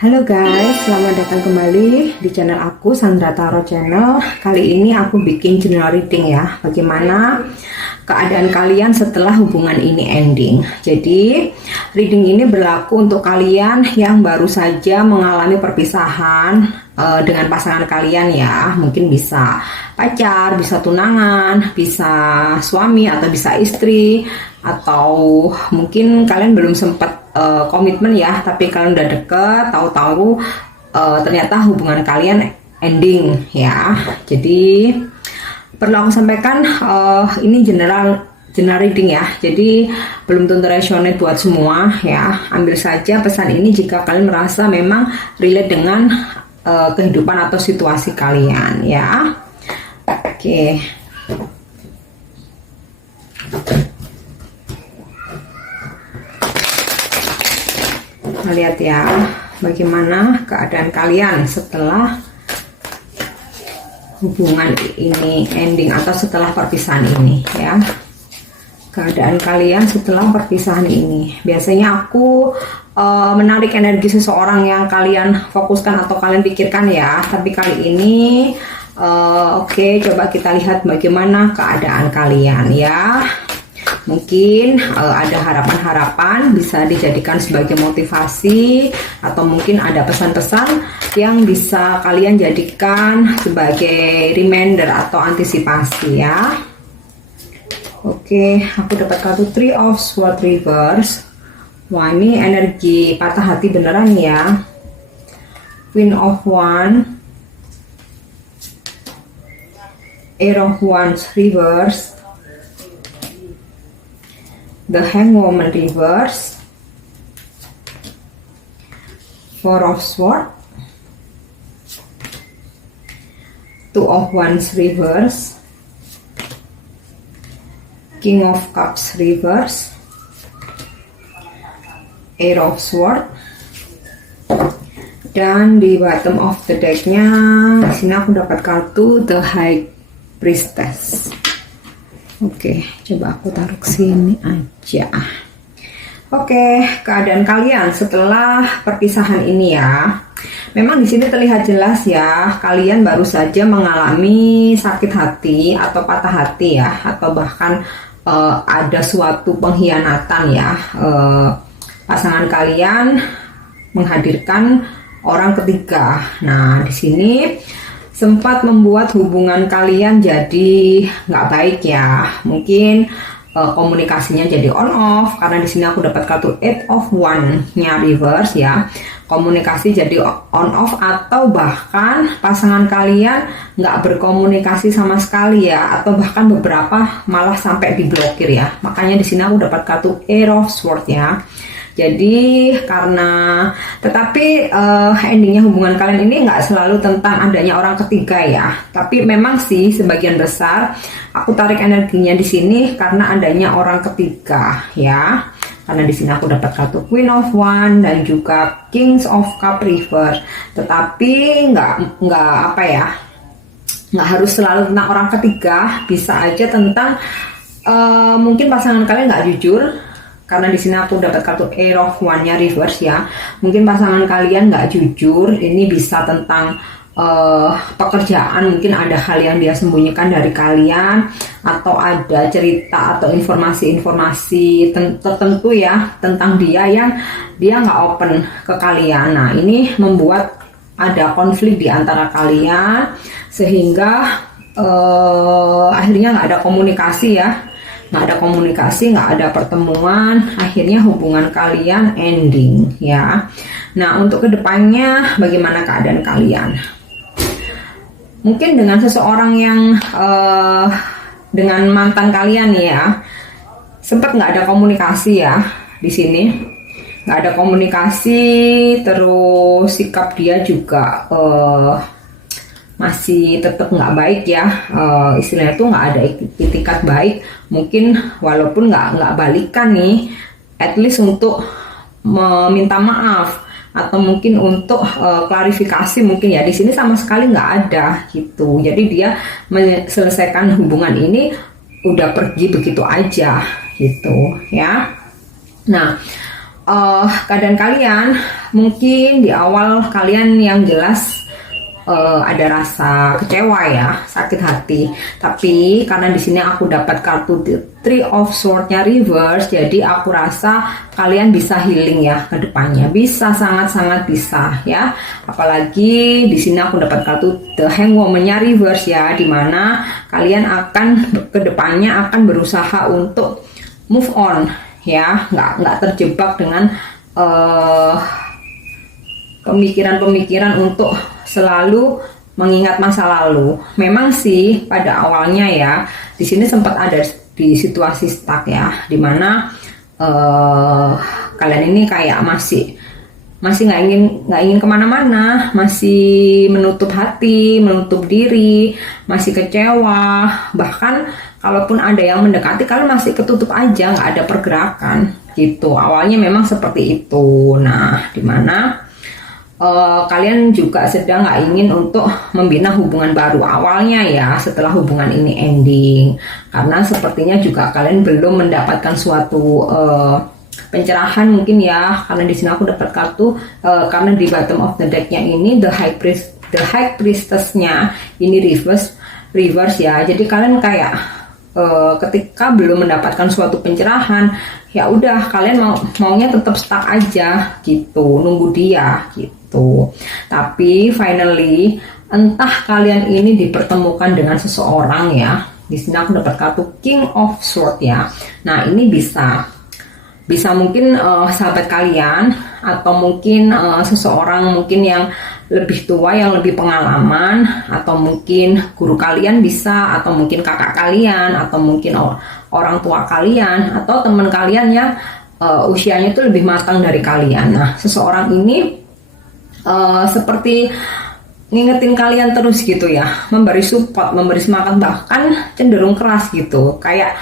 Halo guys, selamat datang kembali di channel aku, Sandra Tarot Channel. Kali ini aku bikin general reading ya, bagaimana keadaan kalian setelah hubungan ini ending. Jadi reading ini berlaku untuk kalian yang baru saja mengalami perpisahan dengan pasangan kalian ya. Mungkin bisa pacar, bisa tunangan, bisa suami atau bisa istri, atau mungkin kalian belum sempat komitmen ya, tapi kalian udah deket, tahu-tahu ternyata hubungan kalian ending ya. Jadi perlu aku sampaikan, ini general reading ya, jadi belum tentu resonate buat semua ya. Ambil saja pesan ini jika kalian merasa memang relate dengan kehidupan atau situasi kalian ya. Oke. Kita lihat ya, bagaimana keadaan kalian setelah hubungan ini ending atau setelah perpisahan ini ya. Keadaan kalian setelah perpisahan ini. Biasanya aku menarik energi seseorang yang kalian fokuskan atau kalian pikirkan ya. Tapi kali ini oke, coba kita lihat bagaimana keadaan kalian ya. Mungkin ada harapan-harapan bisa dijadikan sebagai motivasi, atau mungkin ada pesan-pesan yang bisa kalian jadikan sebagai reminder atau antisipasi ya. Oke, aku dapat kartu Three of Swords Reverse. Wah, ini energi patah hati beneran ya. Queen of Wands, Ace of Wands Reverse, The Hanged Woman Reverse, Four of Swords, Two of Wands Reverse, King of Cups Reverse, Eight of Swords, dan di bottom of the decknya di sini aku dapat kartu The High Priestess. Oke, coba aku taruh ke sini aja. Oke, keadaan kalian setelah perpisahan ini ya. Memang di sini terlihat jelas ya, kalian baru saja mengalami sakit hati atau patah hati ya, atau bahkan ada suatu pengkhianatan ya. Pasangan kalian menghadirkan orang ketiga. Nah, di sini sempat membuat hubungan kalian jadi nggak baik ya. Mungkin komunikasinya jadi on off, karena di sini aku dapat kartu Eight of Wands-nya reverse ya. Komunikasi jadi on off, atau bahkan pasangan kalian nggak berkomunikasi sama sekali ya, atau bahkan beberapa malah sampai diblokir ya. Makanya di sini aku dapat kartu Ace of Swords ya. Jadi tetapi endingnya hubungan kalian ini nggak selalu tentang adanya orang ketiga ya. Tapi memang sih sebagian besar aku tarik energinya di sini karena adanya orang ketiga ya. Karena di sini aku dapat kartu Queen of Wands dan juga Kings of Cup Reverse. Tetapi nggak apa ya, nggak harus selalu tentang orang ketiga. Bisa aja tentang mungkin pasangan kalian nggak jujur. Karena di sini aku dapat kartu Eight of Wands-nya reverse ya. Mungkin pasangan kalian nggak jujur. Ini bisa tentang pekerjaan, mungkin ada hal yang dia sembunyikan dari kalian, atau ada cerita atau informasi-informasi tertentu ya tentang dia yang dia nggak open ke kalian. Nah, ini membuat ada konflik di antara kalian sehingga akhirnya nggak ada komunikasi ya. Nggak ada komunikasi, nggak ada pertemuan, akhirnya hubungan kalian ending ya. Nah, untuk kedepannya bagaimana keadaan kalian? Mungkin dengan seseorang yang dengan mantan kalian ya, sempat nggak ada komunikasi ya di sini, nggak ada komunikasi, terus sikap dia juga masih tetap nggak baik ya, istilahnya tuh nggak ada itikat baik. Mungkin walaupun nggak balikan nih, at least untuk meminta maaf atau mungkin untuk klarifikasi mungkin ya, di sini sama sekali nggak ada gitu. Jadi dia menyelesaikan hubungan ini udah pergi begitu aja gitu ya. Nah, keadaan kalian, mungkin di awal kalian yang jelas ada rasa kecewa ya, sakit hati. Tapi karena di sini aku dapat kartu Three of Swords-nya reverse, jadi aku rasa kalian bisa healing ya ke depannya. Bisa, sangat-sangat bisa ya. Apalagi di sini aku dapat kartu The Hangwoman-nya reverse ya, dimana kalian akan ke depannya akan berusaha untuk move on ya, nggak terjebak dengan pemikiran-pemikiran untuk selalu mengingat masa lalu. Memang sih pada awalnya ya di sini sempat ada di situasi stuck ya, dimana kalian ini kayak masih nggak ingin kemana-mana, masih menutup hati, menutup diri, masih kecewa. Bahkan kalaupun ada yang mendekati, kalian masih ketutup aja, nggak ada pergerakan gitu. Awalnya memang seperti itu. Nah, dimana kalian juga sedang nggak ingin untuk membina hubungan baru awalnya ya, setelah hubungan ini ending, karena sepertinya juga kalian belum mendapatkan suatu pencerahan mungkin ya, karena di sini aku dapat kartu karena di bottom of the deck-nya ini the high priestess-nya ini reverse ya. Jadi kalian kayak ketika belum mendapatkan suatu pencerahan, ya udah kalian maunya tetap stuck aja gitu, nunggu dia gitu. Tapi finally entah kalian ini dipertemukan dengan seseorang ya. Di sini aku dapat kartu King of Swords ya. Nah, ini bisa mungkin sahabat kalian, atau mungkin seseorang mungkin yang lebih tua, yang lebih pengalaman, atau mungkin guru kalian bisa, atau mungkin kakak kalian, atau mungkin orang tua kalian, atau teman kalian yang usianya itu lebih matang dari kalian. Nah, seseorang ini seperti ngingetin kalian terus gitu ya, memberi support, memberi semangat, bahkan cenderung keras gitu, kayak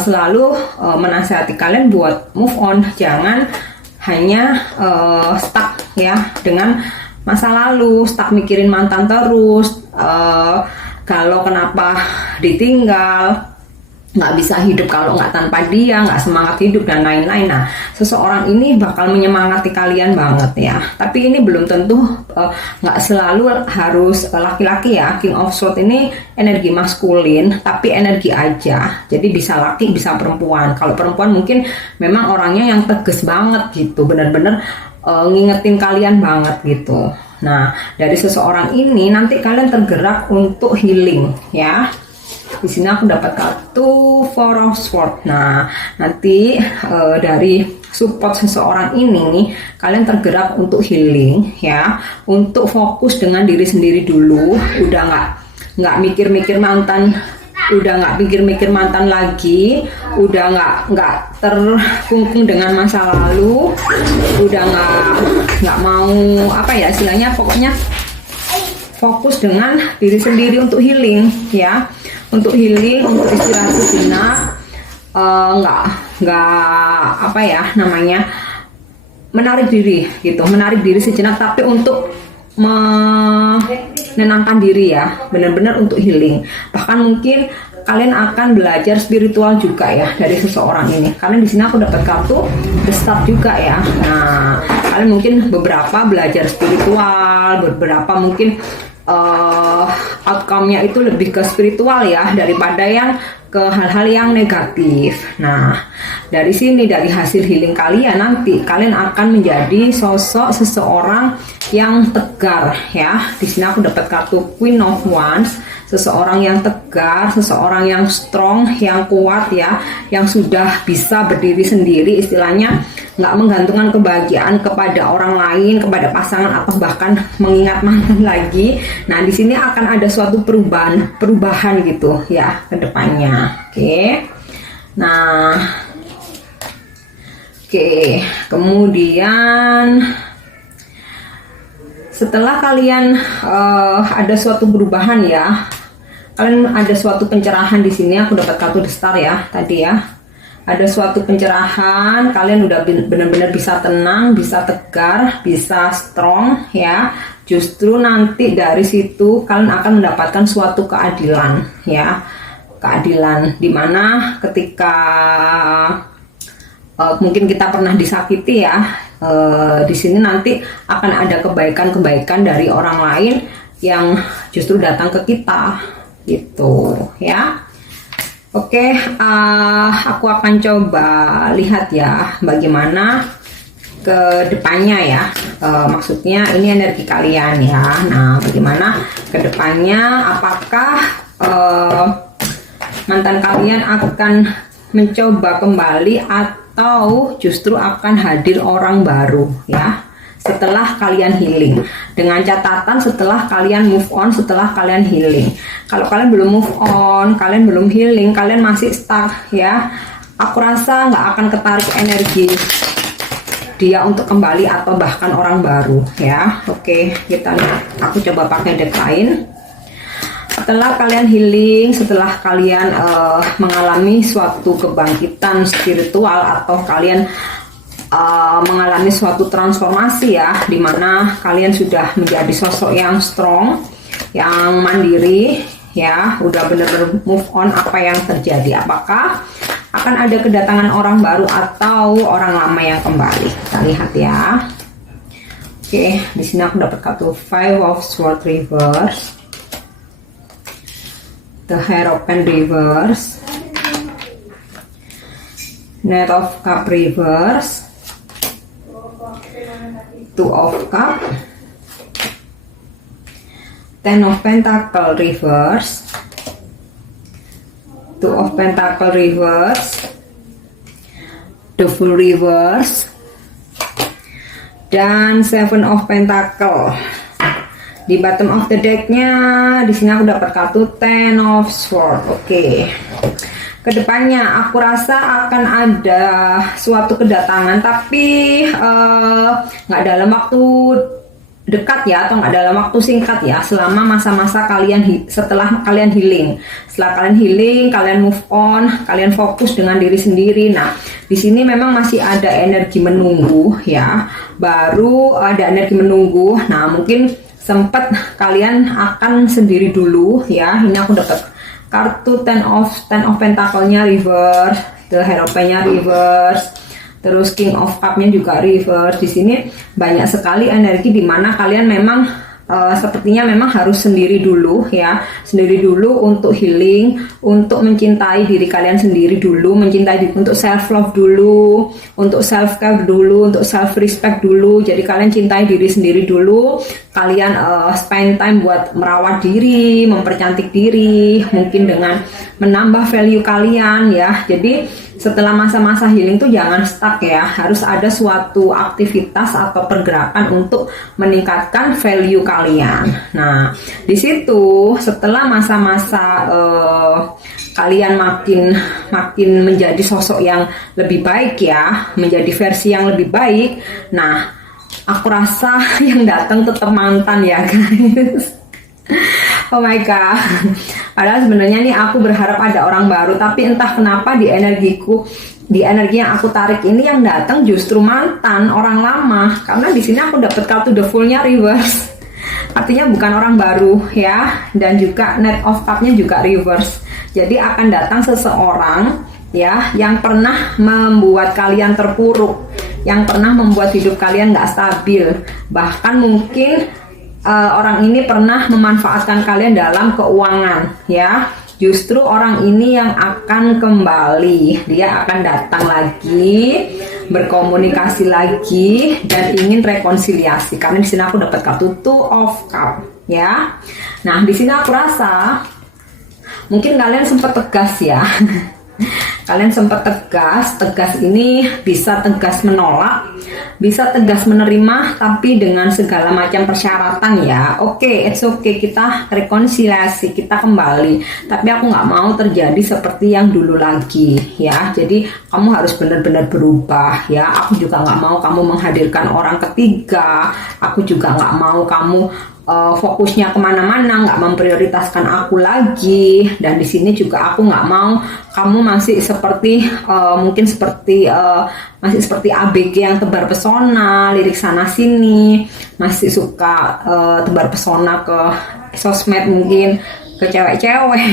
selalu menasihati kalian buat move on, jangan hanya stuck ya dengan masa lalu, stuck mikirin mantan terus, kalau kenapa ditinggal, nggak bisa hidup kalau nggak tanpa dia, nggak semangat hidup dan lain-lain. Nah, seseorang ini bakal menyemangati kalian banget ya. Tapi ini belum tentu, nggak selalu harus laki-laki ya. King of Swords ini energi maskulin, tapi energi aja. Jadi bisa laki, bisa perempuan. Kalau perempuan mungkin memang orangnya yang tegas banget gitu, benar-benar ngingetin kalian banget gitu. Nah, dari seseorang ini nanti kalian tergerak untuk healing ya. Di sini aku dapat kartu Four of Swords. Nah, nanti dari support seseorang ini kalian tergerak untuk healing ya, untuk fokus dengan diri sendiri dulu. Udah nggak mikir-mikir mantan, udah nggak mikir-mikir mantan lagi, udah nggak terkungkung dengan masa lalu, udah nggak mau apa ya istilahnya, pokoknya fokus dengan diri sendiri untuk healing ya. Untuk healing, untuk istirahat sejenak, nggak apa ya namanya, menarik diri gitu, menarik diri sejenak, tapi untuk menenangkan diri ya, benar-benar untuk healing. Bahkan mungkin kalian akan belajar spiritual juga ya dari seseorang ini, karena di sini aku dapat kartu The Star juga ya. Nah, kalian mungkin beberapa belajar spiritual, beberapa mungkin outcome-nya itu lebih ke spiritual ya, daripada yang ke hal-hal yang negatif. Nah, dari sini, dari hasil healing kalian, nanti kalian akan menjadi sosok seseorang yang tegar ya. Di sini aku dapat kartu Queen of Wands, seseorang yang tegar, seseorang yang strong, yang kuat ya, yang sudah bisa berdiri sendiri, istilahnya nggak menggantungkan kebahagiaan kepada orang lain, kepada pasangan, atau bahkan mengingat mantan lagi. Nah, di sini akan ada suatu perubahan gitu ya ke depannya. Oke. Nah, oke. Kemudian setelah kalian ada suatu perubahan ya, kalian ada suatu pencerahan. Di sini aku dapat kartu The Star ya tadi ya. Ada suatu pencerahan, kalian udah benar-benar bisa tenang, bisa tegar, bisa strong ya. Justru nanti dari situ kalian akan mendapatkan suatu keadilan ya. Keadilan dimana ketika mungkin kita pernah disakiti ya. Di sini nanti akan ada kebaikan-kebaikan dari orang lain yang justru datang ke kita gitu ya. Oke, aku akan coba lihat ya bagaimana ke depannya ya. Maksudnya ini energi kalian ya. Nah, bagaimana ke depannya, apakah mantan kalian akan mencoba kembali atau justru akan hadir orang baru ya setelah kalian healing. Dengan catatan setelah kalian move on, setelah kalian healing. Kalau kalian belum move on, kalian belum healing, kalian masih stuck ya, aku rasa nggak akan ketarik energi dia untuk kembali atau bahkan orang baru ya. Oke, kita lihat. Aku coba pakai deck lain. Setelah kalian healing, setelah kalian mengalami suatu kebangkitan spiritual atau kalian mengalami suatu transformasi ya, dimana kalian sudah menjadi sosok yang strong, yang mandiri ya, udah benar-benar move on apa yang terjadi. Apakah akan ada kedatangan orang baru atau orang lama yang kembali? Kita lihat ya. Oke, di sini aku dapat kartu Five of Swords reverse, the Hierophant reverse, Knight of Cup reverse, Two of Cup, Ten of Pentacle reverse, Two of Pentacle reverse, the Fool reverse, dan Seven of Pentacle. Di bottom of the decknya, di sini aku dapat kartu Ten of Swords. Oke. Kedepannya aku rasa akan ada suatu kedatangan, tapi nggak dalam waktu dekat ya, atau nggak dalam waktu singkat ya, selama masa-masa kalian setelah kalian healing. Setelah kalian healing, kalian move on, kalian fokus dengan diri sendiri. Nah, di sini memang masih ada energi menunggu ya, baru ada energi menunggu. Nah, mungkin sempat kalian akan sendiri dulu ya. Ini aku dapat kartu Ten of Pentacle-nya reverse, the Hierophant-nya reverse, terus King of Cup-nya juga reverse. Di sini banyak sekali energi di mana kalian memang sepertinya memang harus sendiri dulu ya, sendiri dulu untuk healing, untuk mencintai diri kalian sendiri dulu, mencintai diri, untuk self love dulu, untuk self care dulu, untuk self respect dulu. Jadi kalian cintai diri sendiri dulu, kalian spend time buat merawat diri, mempercantik diri, mungkin dengan menambah value kalian ya. Jadi setelah masa-masa healing tuh jangan stuck ya, harus ada suatu aktivitas atau pergerakan untuk meningkatkan value kalian. Nah, di situ setelah masa-masa kalian makin menjadi sosok yang lebih baik ya, menjadi versi yang lebih baik. Nah, aku rasa yang datang tetap mantan ya guys. Oh my god. Padahal sebenarnya nih aku berharap ada orang baru, tapi entah kenapa di energi yang aku tarik ini yang datang justru mantan, orang lama. Karena di sini aku dapat kartu The Fool-nya reverse. Artinya bukan orang baru ya, dan juga Knight of Cup-nya juga reverse. Jadi akan datang seseorang ya yang pernah membuat kalian terpuruk, yang pernah membuat hidup kalian nggak stabil. Bahkan mungkin orang ini pernah memanfaatkan kalian dalam keuangan ya. Justru orang ini yang akan kembali, dia akan datang lagi, berkomunikasi lagi, dan ingin rekonsiliasi. Karena di sini aku dapat kartu Two of Cup ya. Nah, di sini aku rasa mungkin kalian sempat tegas ya. Kalian sempat tegas ini bisa tegas menolak, bisa tegas menerima, tapi dengan segala macam persyaratan ya. Oke, it's okay, kita rekonsiliasi, kita kembali, tapi aku nggak mau terjadi seperti yang dulu lagi ya. Jadi kamu harus benar-benar berubah ya. Aku juga nggak mau kamu menghadirkan orang ketiga, aku juga nggak mau kamu fokusnya kemana-mana, nggak memprioritaskan aku lagi. Dan di sini juga aku nggak mau kamu masih seperti masih seperti ABG yang tebar pesona, lirik sana sini, masih suka tebar pesona ke sosmed, mungkin ke cewek-cewek,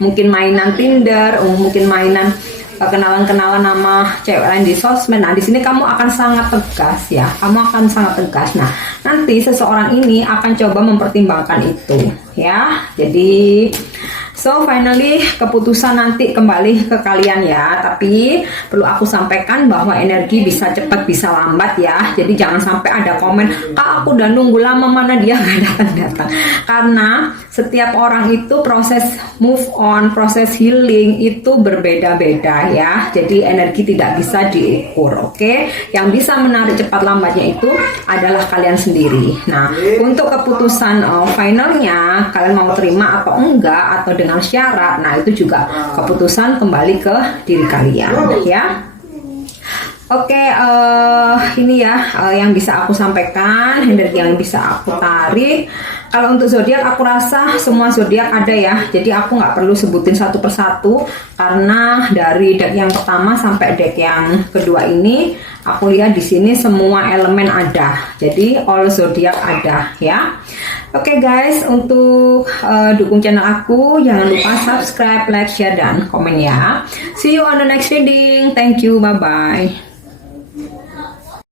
mungkin mainan Tinder, mungkin mainan kenalan-kenalan nama cewek lain di sosmed. Nah, di sini kamu akan sangat tegas ya. Kamu akan sangat tegas. Nah, nanti seseorang ini akan coba mempertimbangkan itu ya. Jadi so finally keputusan nanti kembali ke kalian ya. Tapi perlu aku sampaikan bahwa energi bisa cepat bisa lambat ya. Jadi jangan sampai ada komen, "Kak, aku udah nunggu lama, mana dia nggak datang-datang." Karena setiap orang itu proses move on, proses healing itu berbeda-beda ya. Jadi energi tidak bisa diukur, oke? Yang bisa menarik cepat lambatnya itu adalah kalian sendiri. Nah, untuk keputusan finalnya kalian mau terima atau enggak atau dengan syarat, nah itu juga keputusan kembali ke diri kalian ya. Oke, ini ya yang bisa aku sampaikan, energi yang bisa aku tarik. Kalau untuk zodiak aku rasa semua zodiak ada ya, jadi aku nggak perlu sebutin satu persatu karena dari deck yang pertama sampai deck yang kedua ini aku lihat di sini semua elemen ada, jadi all zodiak ada ya. Oke guys, untuk dukung channel aku jangan lupa subscribe, like, share, dan komen ya. See you on the next reading. Thank you, bye bye.